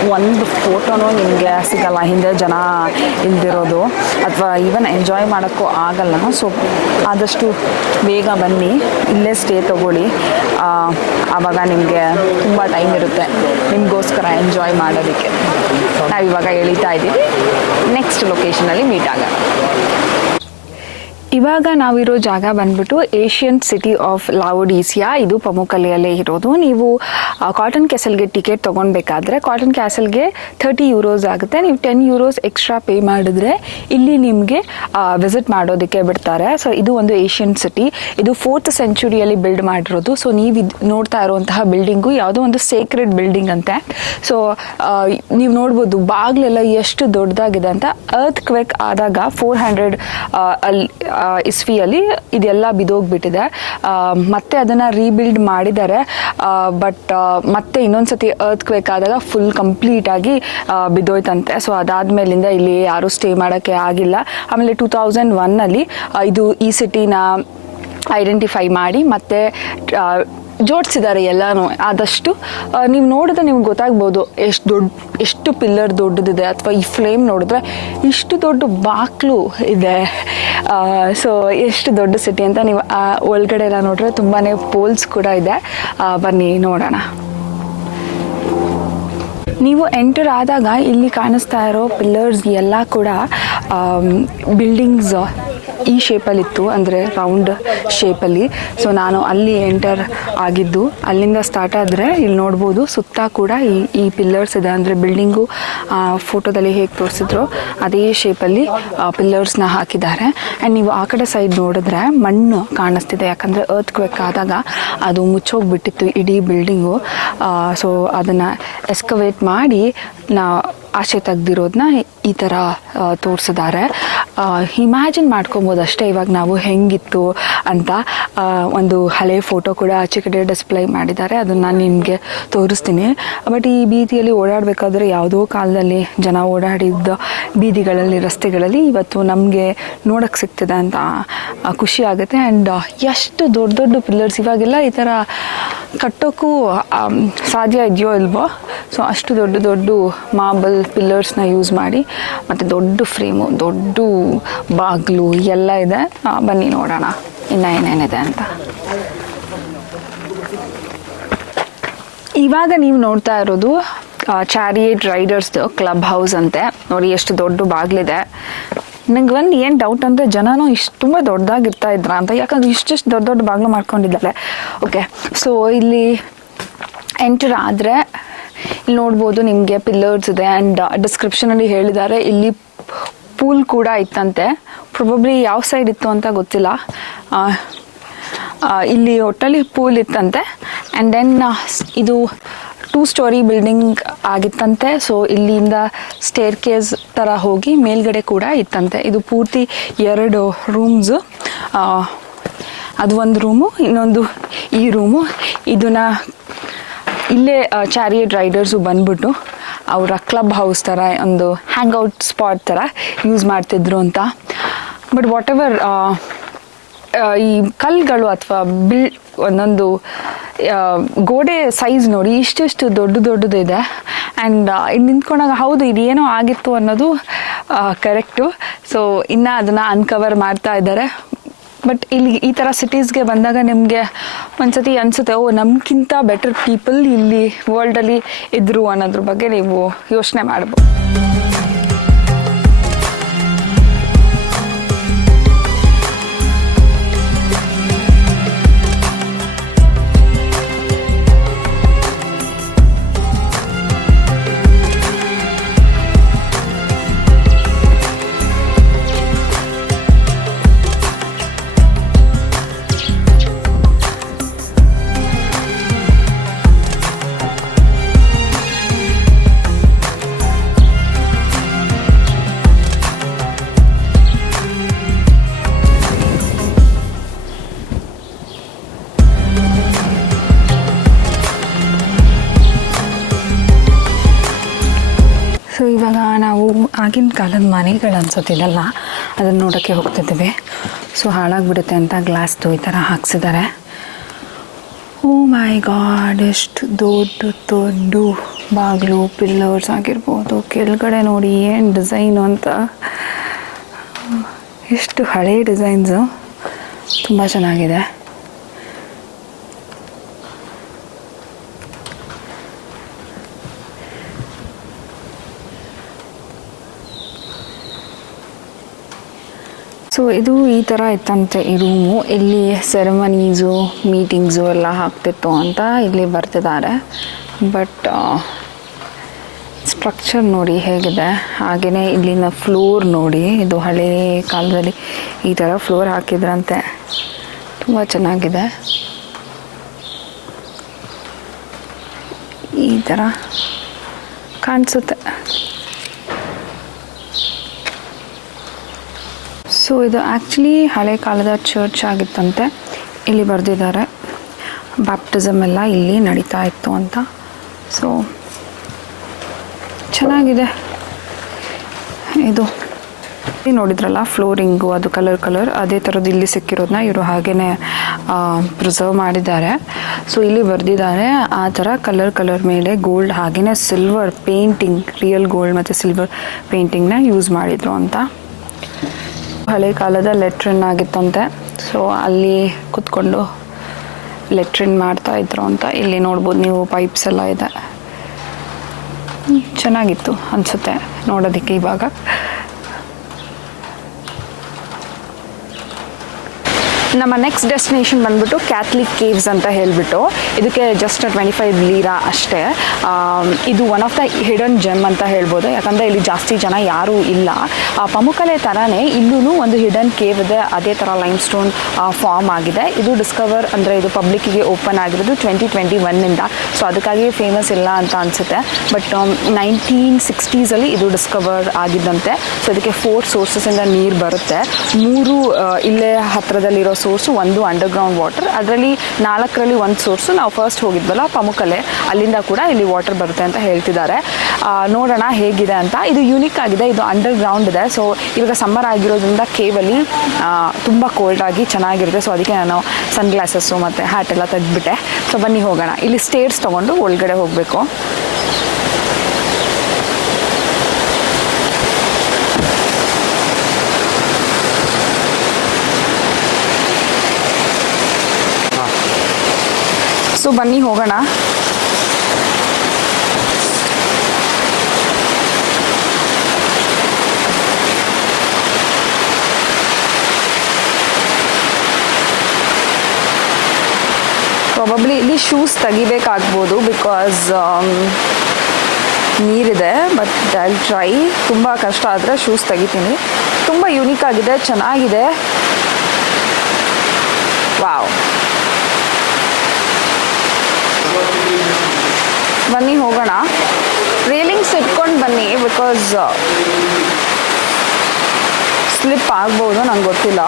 ಒಂದು ಫೋಟೋನೂ ನಿಮಗೆ ಸಿಗಲ್ಲ. ಹಿಂದೆ ಜನ ಇಲ್ದಿರೋದು. ಅಥವಾ ಈವನ್ ಎಂಜಾಯ್ ಮಾಡೋಕ್ಕೂ ಆಗಲ್ಲ. ಸೊ ಆದಷ್ಟು ಬೇಗ ಬನ್ನಿ. ಇಲ್ಲೇ ಸ್ಟೇ ತಗೊಳ್ಳಿ. ಆವಾಗ ನಿಮಗೆ ತುಂಬ ಟೈಮ್ ಇರುತ್ತೆ. ನಿಮಗೋಸ್ಕರ ಎಂಜಾಯ್ ಮಾಡೋದಕ್ಕೆ. ನಾವಿವಾಗ ಎಳಿತಾ ಇದ್ದೀವಿ. ನೆಕ್ಸ್ಟ್ ಲೊಕೇಶನಲ್ಲಿ ಮೀಟ್ ಆಗೋಣ. ಇವಾಗ ನಾವಿರೋ ಜಾಗ ಬಂದ್ಬಿಟ್ಟು ಏಷ್ಯನ್ ಸಿಟಿ ಆಫ್ ಲಾವೋಡೀಸಿಯಾ ಇದು ಪಮುಕಲೆಯಲ್ಲೇ ಇರೋದು. ನೀವು ಕಾಟನ್ ಕ್ಯಾಸಲ್ಗೆ ಟಿಕೆಟ್ ತೊಗೊಳ್ಬೇಕಾದ್ರೆ ಕಾಟನ್ ಕ್ಯಾಸಲ್ಗೆ ಥರ್ಟಿ ಯೂರೋಸ್ ಆಗುತ್ತೆ. ನೀವು ಟೆನ್ ಯೂರೋಸ್ ಎಕ್ಸ್ಟ್ರಾ ಪೇ ಮಾಡಿದ್ರೆ ಇಲ್ಲಿ ನಿಮಗೆ ವಿಸಿಟ್ ಮಾಡೋದಕ್ಕೆ ಬಿಡ್ತಾರೆ. ಸೊ ಇದು ಒಂದು ಏಷ್ಯನ್ ಸಿಟಿ ಇದು ಫೋರ್ತ್ ಸೆಂಚುರಿಯಲ್ಲಿ ಬಿಲ್ಡ್ ಮಾಡಿರೋದು. ಸೊ ನೀವು ನೋಡ್ತಾ ಇರುವಂತಹ ಬಿಲ್ಡಿಂಗು ಯಾವುದೋ ಒಂದು ಸೇಕ್ರೆಡ್ ಬಿಲ್ಡಿಂಗ್ ಅಂತೆ. ಸೊ ನೀವು ನೋಡ್ಬೋದು ಬಾಗ್ಲೆಲ್ಲ ಎಷ್ಟು ದೊಡ್ಡದಾಗಿದೆ ಅಂತ. ಅರ್ತ್ ಕ್ವೆಕ್ ಆದಾಗ ಫೋರ್ ಹಂಡ್ರೆಡ್ ಅಲ್ಲಿ ಇಸ್ವಿಯಲ್ಲಿ ಇದೆಲ್ಲ ಬಿದೋಗ್ಬಿಟ್ಟಿದೆ ಮತ್ತೆ ಅದನ್ನು ರೀಬಿಲ್ಡ್ ಮಾಡಿದ್ದಾರೆ. ಬಟ್ ಮತ್ತೆ ಇನ್ನೊಂದ್ಸತಿ ಅರ್ತ್ ಕ್ವೇಕ್ ಆದಾಗ ಫುಲ್ ಕಂಪ್ಲೀಟಾಗಿ ಬಿದ್ದೋಯ್ತಂತೆ. ಸೊ ಅದಾದ್ಮೇಲಿಂದ ಇಲ್ಲಿ ಯಾರೂ ಸ್ಟೇ ಮಾಡೋಕ್ಕೆ ಆಗಿಲ್ಲ. ಆಮೇಲೆ ಟೂ ತೌಸಂಡ್ ಒನ್ನಲ್ಲಿ ಇದು ಈ ಸಿಟಿನ ಐಡೆಂಟಿಫೈ ಮಾಡಿ, ಮತ್ತೆ ಜೋಡಿಸಿದ್ದಾರೆ ಎಲ್ಲನೂ ಆದಷ್ಟು ನೀವು ನೋಡಿದ್ರೆ ನಿಮ್ಗೆ ಗೊತ್ತಾಗ್ಬೋದು ಎಷ್ಟು ದೊಡ್ಡ ಎಷ್ಟು ಪಿಲ್ಲರ್ ದೊಡ್ಡದಿದೆ ಅಥವಾ ಈ ಫ್ಲೇಮ್ ನೋಡಿದ್ರೆ ಇಷ್ಟು ದೊಡ್ಡ ಬಾಕ್ಲು ಇದೆ. ಸೊ ಎಷ್ಟು ದೊಡ್ಡ ಸಿಟಿ ಅಂತ ನೀವು, ಆ, ಒಳಗಡೆ ಎಲ್ಲ ನೋಡಿದ್ರೆ ತುಂಬಾ ಪೋಲ್ಸ್ ಕೂಡ ಇದೆ. ಬನ್ನಿ ನೋಡೋಣ. ನೀವು ಎಂಟರ್ ಆದಾಗ ಇಲ್ಲಿ ಕಾಣಿಸ್ತಾ ಇರೋ ಪಿಲ್ಲರ್ಸ್ ಎಲ್ಲ ಕೂಡ ಬಿಲ್ಡಿಂಗ್ಸ್ ಈ ಶೇಪಲ್ಲಿತ್ತು ಅಂದರೆ ರೌಂಡ್ ಶೇಪಲ್ಲಿ ಸೊ ನಾನು ಅಲ್ಲಿ ಎಂಟರ್ ಆಗಿದ್ದು, ಅಲ್ಲಿಂದ ಸ್ಟಾರ್ಟ್ ಆದರೆ ಇಲ್ಲಿ ನೋಡ್ಬೋದು, ಸುತ್ತ ಕೂಡ ಈ ಈ ಪಿಲ್ಲರ್ಸ್ ಇದೆ. ಅಂದರೆ ಬಿಲ್ಡಿಂಗು ಫೋಟೋದಲ್ಲಿ ಹೇಗೆ ತೋರಿಸಿದ್ರು ಅದೇ ಶೇಪಲ್ಲಿ ಪಿಲ್ಲರ್ಸ್ನ ಹಾಕಿದ್ದಾರೆ. ಆ್ಯಂಡ್ ನೀವು ಆ ಕಡೆ ಸೈಡ್ ನೋಡಿದ್ರೆ ಮಣ್ಣು ಕಾಣಿಸ್ತಿದೆ. ಯಾಕಂದರೆ ಅರ್ತ್ ಕ್ವೆಕ್ ಆದಾಗ ಅದು ಮುಚ್ಚೋಗ್ಬಿಟ್ಟಿತ್ತು ಇಡೀ ಬಿಲ್ಡಿಂಗು ಸೊ ಅದನ್ನು ಎಸ್ಕವೇಟ್ ಮಾಡಿ ನಾ ಆಚೆ ತೆಗ್ದಿರೋದನ್ನ ಈ ಥರ ತೋರಿಸಿದ್ದಾರೆ. ಇಮ್ಯಾಜಿನ್ ಮಾಡ್ಕೊಬೋದು ಅಷ್ಟೇ ಇವಾಗ ನಾವು ಹೆಂಗಿತ್ತು ಅಂತ ಒಂದು ಹಳೆ ಫೋಟೋ ಕೂಡ ಆಚೆ ಕಡೆ ಡಿಸ್ಪ್ಲೇ ಮಾಡಿದ್ದಾರೆ. ಅದನ್ನು ನಾನು ನಿಮಗೆ ತೋರಿಸ್ತೀನಿ. ಬಟ್ ಈ ಬೀದಿಯಲ್ಲಿ ಓಡಾಡಬೇಕಾದ್ರೆ ಯಾವುದೋ ಕಾಲದಲ್ಲಿ ಜನ ಓಡಾಡಿದ್ದ ಬೀದಿಗಳಲ್ಲಿ, ರಸ್ತೆಗಳಲ್ಲಿ ಇವತ್ತು ನಮಗೆ ನೋಡೋಕ್ಕೆ ಸಿಗ್ತದೆ ಅಂತ ಖುಷಿ ಆಗುತ್ತೆ. ಆ್ಯಂಡ್ ಎಷ್ಟು ದೊಡ್ಡ ದೊಡ್ಡ ಪಿಲ್ಲರ್ಸ್ ಇವಾಗೆಲ್ಲ ಈ ಥರ ಕಟ್ಟೋಕ್ಕೂ ಸಾಧ್ಯ ಇದೆಯೋ ಇಲ್ವೋ. ಸೊ ಅಷ್ಟು ದೊಡ್ಡ ದೊಡ್ಡ ಮಾರ್ಬಲ್ ಪಿಲ್ಲರ್ಸ್ನ ಯೂಸ್ ಮಾಡಿ ಮತ್ತು ದೊಡ್ಡ ಫ್ರೇಮು, ದೊಡ್ಡ ಬಾಗಿಲು, ಎಲ್ಲ ಇದೆ. ಬನ್ನಿ ನೋಡೋಣ. ಇನ್ನು ಏನೇನಿದೆ ಅಂತ. ಇವಾಗ ನೀವು ನೋಡ್ತಾ ಇರೋದು ಚಾರಿಯೇಟ್ ರೈಡರ್ಸ್ದು ಕ್ಲಬ್ ಹೌಸ್ ಅಂತೆ. ನೋಡಿ, ಎಷ್ಟು ದೊಡ್ಡ ಬಾಗಿಲಿದೆ. ನಂಗೆ ಒಂದು ಏನು ಡೌಟ್ ಅಂದರೆ, ಜನನೂ ಇಷ್ಟು ತುಂಬ ದೊಡ್ಡದಾಗಿರ್ತಾ ಇದ್ರ ಅಂತ. ಯಾಕಂದ್ರೆ ಇಷ್ಟಿಷ್ಟು ದೊಡ್ಡ ದೊಡ್ಡ ಬಾಗಿಲು ಮಾಡ್ಕೊಂಡಿದ್ದಾರೆ. ಓಕೆ ಸೊ ಇಲ್ಲಿ ಎಂಟರ್ ಆದರೆ ಇಲ್ಲಿ ನೋಡ್ಬೋದು, ನಿಮಗೆ ಪಿಲ್ಲರ್ಸ್ ಇದೆ ಆ್ಯಂಡ್ ಡಿಸ್ಕ್ರಿಪ್ಷನಲ್ಲಿ ಹೇಳಿದ್ದಾರೆ. ಇಲ್ಲಿ ಪೂಲ್ ಕೂಡ ಇತ್ತಂತೆ. ಪ್ರೊಬಬ್ಲಿ ಯಾವ ಸೈಡ್ ಇತ್ತು ಅಂತ ಗೊತ್ತಿಲ್ಲ. ಇಲ್ಲಿ ಒಟ್ಟಲ್ಲಿ ಪೂಲ್ ಇತ್ತಂತೆ. ಆ್ಯಂಡ್ ದೆನ್ ಇದು ಟೂ ಸ್ಟೋರಿ ಬಿಲ್ಡಿಂಗ್ ಆಗಿತ್ತಂತೆ. ಸೊ ಇಲ್ಲಿಂದ ಸ್ಟೇರ್ ಕೇಸ್ ಥರ ಹೋಗಿ ಮೇಲ್ಗಡೆ ಕೂಡ ಇತ್ತಂತೆ. ಇದು ಪೂರ್ತಿ ಎರಡು ರೂಮ್ಸು ಅದು ಒಂದು ರೂಮು ಇನ್ನೊಂದು ಈ ರೂಮು ಇದನ್ನ ಇಲ್ಲೇ ಚಾರಿಯಟ್ ರೈಡರ್ಸು ಬಂದ್ಬಿಟ್ಟು ಅವರ ಕ್ಲಬ್ ಹೌಸ್ ಥರ, ಒಂದು ಹ್ಯಾಂಗ್ಔಟ್ ಸ್ಪಾಟ್ ಥರ ಯೂಸ್ ಮಾಡ್ತಿದ್ರು ಅಂತ. ಬಟ್ ವಾಟ್ ಎವರ್ ಈ ಕಲ್ಗಳು ಅಥವಾ ಬಿಲ್, ಒಂದೊಂದು ಗೋಡೆ ಸೈಜ್ ನೋಡಿ ಇಷ್ಟಿಷ್ಟು ದೊಡ್ಡ ದೊಡ್ಡದಿದೆ. ಆ್ಯಂಡ್ ಇಲ್ಲಿ ನಿಂತ್ಕೊಂಡಾಗ ಹೌದು, ಇದೇನೋ ಆಗಿತ್ತು ಅನ್ನೋದು ಕರೆಕ್ಟು ಸೊ ಇನ್ನು ಅದನ್ನು ಅನ್ಕವರ್ ಮಾಡ್ತಾ ಇದ್ದಾರೆ. ಬಟ್ ಇಲ್ಲಿ ಈ ಥರ ಸಿಟೀಸ್ಗೆ ಬಂದಾಗ ನಿಮಗೆ ಒಂದ್ಸತಿ ಅನಿಸುತ್ತೆ, ಓ ನಮ್ಗಿಂತ ಬೆಟರ್ ಪೀಪಲ್ ಇಲ್ಲಿ ವರ್ಲ್ಡಲ್ಲಿ ಇದ್ರು ಅನ್ನೋದ್ರ ಬಗ್ಗೆ ನೀವು ಯೋಚನೆ ಮಾಡ್ಬೋದು. ಕಾಲದ ಮನೆಗಳು ಅನ್ಸುತ್ತಿದ್ದಲ್ಲ ಅದನ್ನು ನೋಡೋಕ್ಕೆ ಹೋಗ್ತಿದ್ದೀವಿ ಸೊ ಹಾಳಾಗ್ಬಿಡುತ್ತೆ ಅಂತ ಗ್ಲಾಸ್ದು ಈ ಥರ ಹಾಕ್ಸಿದ್ದಾರೆ ಓ ಮೈ ಗಾಡ್ ಎಷ್ಟು ದೊಡ್ಡ ದೊಡ್ಡ ಬಾಗಿಲು ಪಿಲ್ಲರ್ಸ್ ಆಗಿರ್ಬೋದು. ಕೆಳಗಡೆ ನೋಡಿ ಏನು ಡಿಸೈನು ಅಂತ. ಎಷ್ಟು ಹಳೆ ಡಿಸೈನ್ಸು ತುಂಬ ಚೆನ್ನಾಗಿದೆ. ಸೊ ಇದು ಈ ಥರ ಇತ್ತಂತೆ ಈ ರೂಮು ಇಲ್ಲಿ ಸೆರೆಮನೀಸು ಮೀಟಿಂಗ್ಸು ಎಲ್ಲ ಆಗ್ತಿತ್ತು ಅಂತ ಇಲ್ಲಿ ಬರ್ತಿದ್ದಾರೆ. ಬಟ್ ಸ್ಟ್ರಕ್ಚರ್ ನೋಡಿ ಹೇಗಿದೆ. ಹಾಗೆಯೇ ಇಲ್ಲಿನ ಫ್ಲೋರ್ ನೋಡಿ. ಇದು ಹಳೆ ಕಾಲದಲ್ಲಿ ಈ ಥರ ಫ್ಲೋರ್ ಹಾಕಿದ್ರಂತೆ. ತುಂಬ ಚೆನ್ನಾಗಿದೆ. ಈ ಥರ ಕಾಣಿಸುತ್ತೆ. ಸೊ ಇದು ಆ್ಯಕ್ಚುಲಿ ಹಳೆ ಕಾಲದ ಚರ್ಚ್ ಆಗಿತ್ತಂತೆ. ಇಲ್ಲಿ ಬರೆದಿದ್ದಾರೆ. ಬ್ಯಾಪ್ಟಿಸಮ್ ಎಲ್ಲ ಇಲ್ಲಿ ನಡೀತಾ ಇತ್ತು ಅಂತ. ಸೊ ಚೆನ್ನಾಗಿದೆ. ಇದು ನೋಡಿದ್ರಲ್ಲ ಫ್ಲೋರಿಂಗು ಅದು ಕಲರ್ ಕಲರ್ ಅದೇ ಥರದ್ದು ಇಲ್ಲಿ ಸಿಕ್ಕಿರೋದನ್ನ ಇವರು ಹಾಗೇ ಪ್ರಿಸರ್ವ್ ಮಾಡಿದ್ದಾರೆ. ಸೊ ಇಲ್ಲಿ ಬರೆದಿದ್ದಾರೆ. ಆ ಥರ ಕಲರ್ ಕಲರ್ ಮೇಲೆ ಗೋಲ್ಡ್ ಹಾಗೆಯೇ ಸಿಲ್ವರ್ ಪೇಂಟಿಂಗ್ ರಿಯಲ್ ಗೋಲ್ಡ್ ಮತ್ತು ಸಿಲ್ವರ್ ಪೇಂಟಿಂಗ್ನ ಯೂಸ್ ಮಾಡಿದರು ಅಂತ. ಹಳೆ ಕಾಲದ ಲೆಟ್ರಿನ್ ಆಗಿತ್ತಂತೆ. ಸೊ ಅಲ್ಲಿ ಕುತ್ಕೊಂಡು ಲೆಟ್ರಿನ್ ಮಾಡ್ತಾ ಇದ್ರು ಅಂತ ಇಲ್ಲಿ ನೋಡ್ಬೋದು ನೀವು ಪೈಪ್ಸ್ ಎಲ್ಲ ಇದೆ. ಚೆನ್ನಾಗಿತ್ತು ಅನಿಸುತ್ತೆ ನೋಡೋದಕ್ಕೆ ಇವಾಗ. ನಮ್ಮ ನೆಕ್ಸ್ಟ್ ಡೆಸ್ಟಿನೇಷನ್ ಬಂದ್ಬಿಟ್ಟು ಕ್ಯಾಥಲಿಕ್ ಕೇವ್ಸ್ ಅಂತ ಹೇಳಿಬಿಟ್ಟು, ಇದಕ್ಕೆ ಜಸ್ಟ್ ಟ್ವೆಂಟಿ ಫೈವ್ ಲೀರಾ ಅಷ್ಟೇ ಇದು one of the hidden gem ಅಂತ ಹೇಳ್ಬೋದು. ಯಾಕಂದರೆ ಇಲ್ಲಿ ಜಾಸ್ತಿ ಜನ ಯಾರೂ ಇಲ್ಲ. ಆ, ಪಮುಕಲೆ ಥರನೇ ಇಲ್ಲೂ ಒಂದು ಹಿಡನ್ ಕೇವ್ ಇದೆ. ಅದೇ ಥರ ಲೈಮ್ ಸ್ಟೋನ್ ಫಾರ್ಮ್ ಆಗಿದೆ. ಇದು ಡಿಸ್ಕವರ್ ಅಂದರೆ ಇದು ಪಬ್ಲಿಕ್ಕಿಗೆ ಓಪನ್ ಆಗಿರೋದು ಟ್ವೆಂಟಿ ಟ್ವೆಂಟಿ ಒನ್ನಿಂದ ಸೊ ಅದಕ್ಕಾಗಿ ಫೇಮಸ್ ಇಲ್ಲ ಅಂತ ಅನಿಸುತ್ತೆ. ಬಟ್ ನೈನ್ಟೀನ್ ಸಿಕ್ಸ್ಟೀಸಲ್ಲಿ ಇದು ಡಿಸ್ಕವರ್ ಆಗಿದ್ದಂತೆ. ಸೊ ಇದಕ್ಕೆ ಫೋರ್ ಸೋರ್ಸಸ್ಸಿಂದ ನೀರು ಬರುತ್ತೆ. ಮೂರು ಇಲ್ಲೇ ಹತ್ತಿರದಲ್ಲಿರೋ ಸೋರ್ಸು ಒಂದು ಅಂಡರ್ಗ್ರೌಂಡ್ ವಾಟರ್ ಅದರಲ್ಲಿ ನಾಲ್ಕರಲ್ಲಿ ಒಂದು ಸೋರ್ಸು ನಾವು ಫಸ್ಟ್ ಹೋಗಿದ್ವಲ್ಲ ಪಮುಕಲೆ ಅಲ್ಲಿಂದ ಕೂಡ ಇಲ್ಲಿ ವಾಟರ್ ಬರುತ್ತೆ ಅಂತ ಹೇಳ್ತಿದ್ದಾರೆ. ನೋಡೋಣ ಹೇಗಿದೆ ಅಂತ. ಇದು ಯುನಿಕ್ ಆಗಿದೆ, ಇದು ಅಂಡರ್ಗ್ರೌಂಡ್ ಇದೆ. ಸೊ ಇವಾಗ ಸಮ್ಮರ್ ಆಗಿರೋದ್ರಿಂದ ಕೇವಲಿ ತುಂಬ ಕೋಲ್ಡ್ ಆಗಿ ಚೆನ್ನಾಗಿರುತ್ತೆ. ಸೊ ಅದಕ್ಕೆ ನಾನು ಸನ್ ಗ್ಲಾಸಸ್ಸು ಮತ್ತು ಹ್ಯಾಟ್ ಎಲ್ಲ ತೆಗೆದ್ಬಿಟ್ಟೆ. ಸೊ ಬನ್ನಿ ಹೋಗೋಣ. ಇಲ್ಲಿ ಸ್ಟೇರ್ಸ್ ತೊಗೊಂಡು ಒಳಗಡೆ ಹೋಗಬೇಕು. ಸೊ ಬನ್ನಿ, ಹೋಗೋಣ. ಪ್ರಾಬಬ್ಲಿ ಇಲ್ಲಿ ಶೂಸ್ ತೆಗಿಬೇಕಾಗ್ಬೋದು ಬಿಕಾಸ್ ನೀರಿದೆ ಬಟ್ ಐ ಟ್ರೈ ತುಂಬ ಕಷ್ಟ ಆದರೆ ಶೂಸ್ ತೆಗಿತೀನಿ. ತುಂಬ ಯೂನಿಕ್ ಆಗಿದೆ, ಚೆನ್ನಾಗಿದೆ. ವಾವ್ ಬನ್ನಿ ಹೋಗೋಣ. ರೇಲಿಂಗ್ಸ್ ಇಟ್ಕೊಂಡು ಬನ್ನಿ ಬಿಕಾಸ್ ಸ್ಲಿಪ್ ಆಗ್ಬೋದು ನಂಗೆ ಗೊತ್ತಿಲ್ಲ.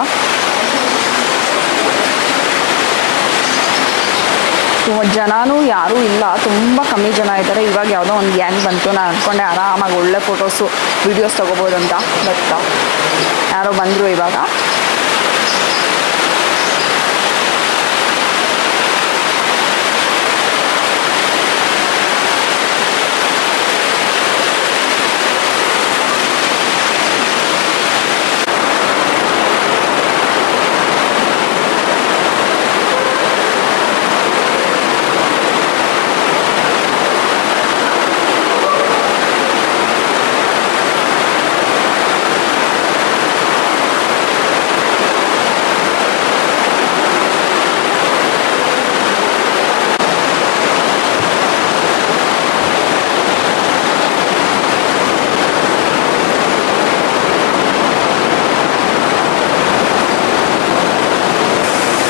ಜನನೂ ಯಾರೂ ಇಲ್ಲ. ತುಂಬ ಕಮ್ಮಿ ಜನ ಇದ್ದಾರೆ. ಇವಾಗ ಯಾವುದೋ ಒಂದು ಗ್ಯಾಂಗ್ ಬಂತು. ನಾನು ಅಂದ್ಕೊಂಡೆ ಆರಾಮಾಗಿ ಒಳ್ಳೆ ಫೋಟೋಸು ವೀಡಿಯೋಸ್ ತೊಗೋಬೋದು ಅಂತ. ಬಟ್ ಯಾರೋ ಬಂದರು ಇವಾಗ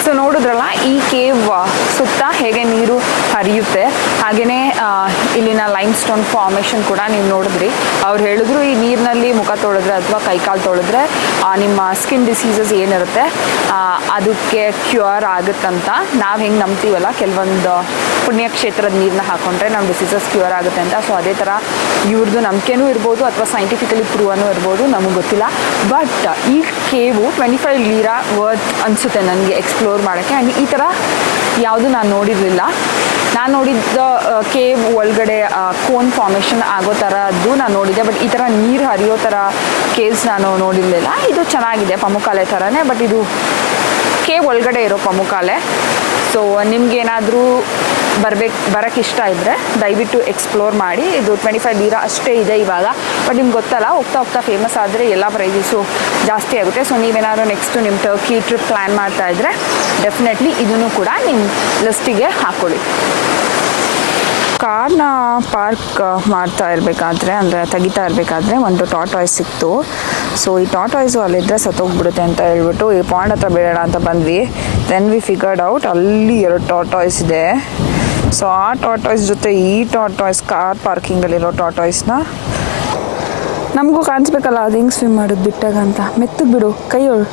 ಸೊ ನೋಡಿದ್ರಲ್ಲ ಈ ಕೇವ್ ಸುತ್ತ ಹೇಗೆ ನೀರು ಹರಿಯುತ್ತೆ ಹಾಗೆಯೇ ಇಲ್ಲಿನ ಲೈಮ್ ಸ್ಟೋನ್ ಫಾರ್ಮೇಷನ್ ಕೂಡ ನೀವು ನೋಡಿದ್ರಿ ಅವ್ರು ಹೇಳಿದ್ರು ಈ ನೀರಿನಲ್ಲಿ ಮುಖ ತೊಳೆದ್ರೆ ಅಥವಾ ನಿಮ್ಮ ಸ್ಕಿನ್ ಡಿಸೀಸಸ್ ಏನಿರುತ್ತೆ ಅದಕ್ಕೆ ಕ್ಯೂರ್ ಆಗುತ್ತಂತ ನಾವು ಹೆಂಗೆ ನಂಬ್ತೀವಲ್ಲ, ಕೆಲವೊಂದು ಪುಣ್ಯಕ್ಷೇತ್ರದ ನೀರನ್ನ ಹಾಕೊಂಡ್ರೆ ನಮ್ಮ ಡಿಸೀಸಸ್ ಕ್ಯೂರ್ ಆಗುತ್ತೆ ಅಂತ. ಸೊ ಅದೇ ಥರ ಇವ್ರದ್ದು ನಂಬಿಕೆನೂ ಇರ್ಬೋದು ಅಥವಾ ಸೈಂಟಿಫಿಕಲಿ ಪ್ರೂವನು ಇರ್ಬೋದು, ನಮಗೆ ಗೊತ್ತಿಲ್ಲ. ಬಟ್ ಈ cave twenty five lira worth ಅನಿಸುತ್ತೆ ನನಗೆ ಎಕ್ಸ್ಪ್ಲೋರ್ ಮಾಡೋಕ್ಕೆ. ಆ್ಯಂಡ್ ಈ ಥರ ಯಾವುದು ನಾನು ನೋಡಿರಲಿಲ್ಲ. ನಾನು ನೋಡಿದ್ದ ಕೇವ್ ಒಳಗಡೆ ಕೋನ್ ಫಾರ್ಮೇಷನ್ ಆಗೋ ಥರದ್ದು ನಾನು ನೋಡಿದ್ದೆ. ಬಟ್ ಈ ಥರ ನೀರು ಹರಿಯೋ ಥರ ಕೇವ್ಸ್ ನಾನು ನೋಡಿರಲಿಲ್ಲ. ಇದು ಚೆನ್ನಾಗಿದೆ ಪಮುಕಾಲೆ ಥರನೇ ಬಟ್ ಇದು ಕೇವ್ ಒಳಗಡೆ ಇರೋ ಪಮುಕಾಲೆ. ಸೊ ನಿಮ್ಗೇನಾದರೂ ಬರ್ಬೇಕು ಬರೋಕ್ಕೆ ಇಷ್ಟ ಇದ್ದರೆ ದಯವಿಟ್ಟು ಎಕ್ಸ್ಪ್ಲೋರ್ ಮಾಡಿ. ಇದು ಟ್ವೆಂಟಿ ಫೈವ್ ಲೀರಾ ಅಷ್ಟೇ ಇದೆ ಇವಾಗ. ಬಟ್ ನಿಮ್ಗೆ ಗೊತ್ತಲ್ಲ, ಹೋಗ್ತಾ ಹೋಗ್ತಾ ಫೇಮಸ್ ಆದರೆ ಎಲ್ಲ ಪ್ರೈಸಸ್ಸು ಜಾಸ್ತಿ ಆಗುತ್ತೆ. ಸೊ ನೀವೇನಾದ್ರು ನೆಕ್ಸ್ಟು ನಿಮ್ಮ ಟರ್ಕಿ ಟ್ರಿಪ್ ಪ್ಲ್ಯಾನ್ ಮಾಡ್ತಾ ಇದ್ದರೆ ಡೆಫಿನೆಟ್ಲಿ ಇದನ್ನು ಕೂಡ ನಿಮ್ಮ ಲಿಸ್ಟಿಗೆ ಹಾಕ್ಕೊಳ್ಳಿ ಕಾರ್ನ ಪಾರ್ಕ್ ಮಾಡ್ತಾ ಇರಬೇಕಾದ್ರೆ, ಅಂದರೆ ತೆಗಿತಾ ಇರಬೇಕಾದ್ರೆ ಒಂದು ಟಾಟಾಯ್ಸ್ ಸಿಕ್ತು. ಸೊ ಈ ಟಾಟಾಯ್ಸು ಅಲ್ಲಿದ್ದರೆ ಸತ್ತೋಗ್ಬಿಡುತ್ತೆ ಅಂತ ಹೇಳ್ಬಿಟ್ಟು, ಈ ಪಾಂಡ್ ಹತ್ರ ಬೇಡ ಅಂತ ಬಂದ್ವಿ. ದೆನ್ ವಿ ಫಿಗರ್ಡ್ ಔಟ್ ಅಲ್ಲಿ ಎರಡು ಟಾಟಾಯ್ಸ್ ಇದೆ. ಸೊ ಆ ಟಾಟಾಯ್ಸ್ ಜೊತೆ ಈ ಟಾಟಾಯ್ಸ್ ಕಾರ್ ಪಾರ್ಕಿಂಗಲ್ಲಿರೋ ಟಾಟಾಯ್ಸ್ನ ನಮಗೂ ಕಾಣಿಸ್ಬೇಕಲ್ಲ ಅದು ಹೆಂಗೆ ಸ್ವಿಮ್ ಮಾಡೋದು ಬಿಟ್ಟಾಗ ಅಂತ. ಮೆತ್ತಗೆ ಬಿಡು, ಕೈಯೊಳು.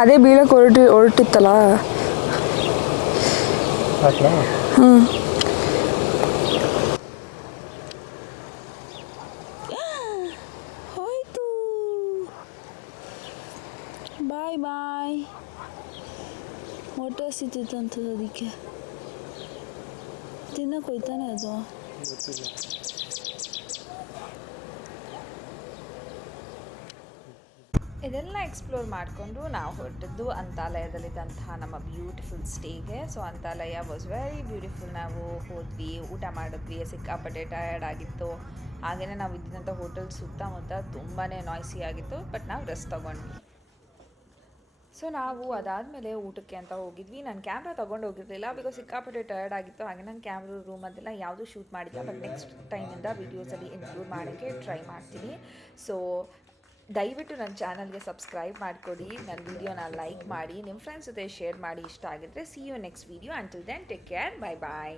ಅದೇ ಬೀಳಕ್ಕೆ ಹೊರಟಿ ಹೊರಟಿತ್ತಲ್ಲ ಹ್ಞೂ ಹೋಯ್ತು ಬಾಯ್ ಬಾಯ್ ಹೊಟ್ಟೆ ಸಿತ್ತಿತ್ತಂತದ ಅದಕ್ಕೆ ತಿನ್ನಕ್ಕೆ ಹೋಯ್ತಾನೆ ಅದು ಇದೆಲ್ಲ ಎಕ್ಸ್ಪ್ಲೋರ್ ಮಾಡಿಕೊಂಡು ನಾವು ಹೊರಟಿದ್ದು ಅಂತಾಲಯದಲ್ಲಿದ್ದಂತಹ ನಮ್ಮ beautiful ಸ್ಟೇಗೆ so Antalya was very beautiful ನಾವು ಹೋದ್ವಿ, ಊಟ ಮಾಡಿದ್ವಿ, ಸಿಕ್ಕಾಪಟ್ಟೆ ಟಯರ್ಡ್ ಆಗಿತ್ತು. ಹಾಗೆಯೇ ನಾವು ಇದ್ದಿದ್ದಂಥ ಹೋಟೆಲ್ ಸುತ್ತಮುತ್ತ ತುಂಬಾ ನಾಯ್ಸಿ ಆಗಿತ್ತು ಬಟ್ ನಾವು ರೆಸ್ಟ್ ತೊಗೊಂಡ್ವಿ. ಸೊ ನಾವು ಅದಾದಮೇಲೆ ಊಟಕ್ಕೆ ಅಂತ ಹೋಗಿದ್ವಿ. ನಾನು ಕ್ಯಾಮ್ರಾ ತೊಗೊಂಡು ಹೋಗಿರಲಿಲ್ಲ ಬಿಕಾಸ್ ಸಿಕ್ಕಾಪಟ್ಟೆ ಟಯರ್ಡ್ ಆಗಿತ್ತು. ಹಾಗೆ ನಾನು ಕ್ಯಾಮ್ರಾ ರೂಮಲ್ಲೆಲ್ಲ ಯಾವುದೂ ಶೂಟ್ ಮಾಡಿಲ್ಲ ಬಟ್ ನೆಕ್ಸ್ಟ್ ಟೈಮಿಂದ ವೀಡಿಯೋಸಲ್ಲಿ ಇನ್ಕ್ಲೂಡ್ ಮಾಡೋಕ್ಕೆ ಟ್ರೈ ಮಾಡ್ತೀನಿ. ಸೊ ದಯವಿಟ್ಟು ನನ್ನ ಚಾನಲ್ಗೆ ಸಬ್ಸ್ಕ್ರೈಬ್ ಮಾಡಿಕೊಡಿ, ನನ್ನ ವಿಡಿಯೋನ ಲೈಕ್ ಮಾಡಿ, ನಿಮ್ಮ ಫ್ರೆಂಡ್ಸ್ ಜೊತೆ ಶೇರ್ ಮಾಡಿ ಇಷ್ಟ ಆಗಿದ್ರೆ see you next video until then take care bye bye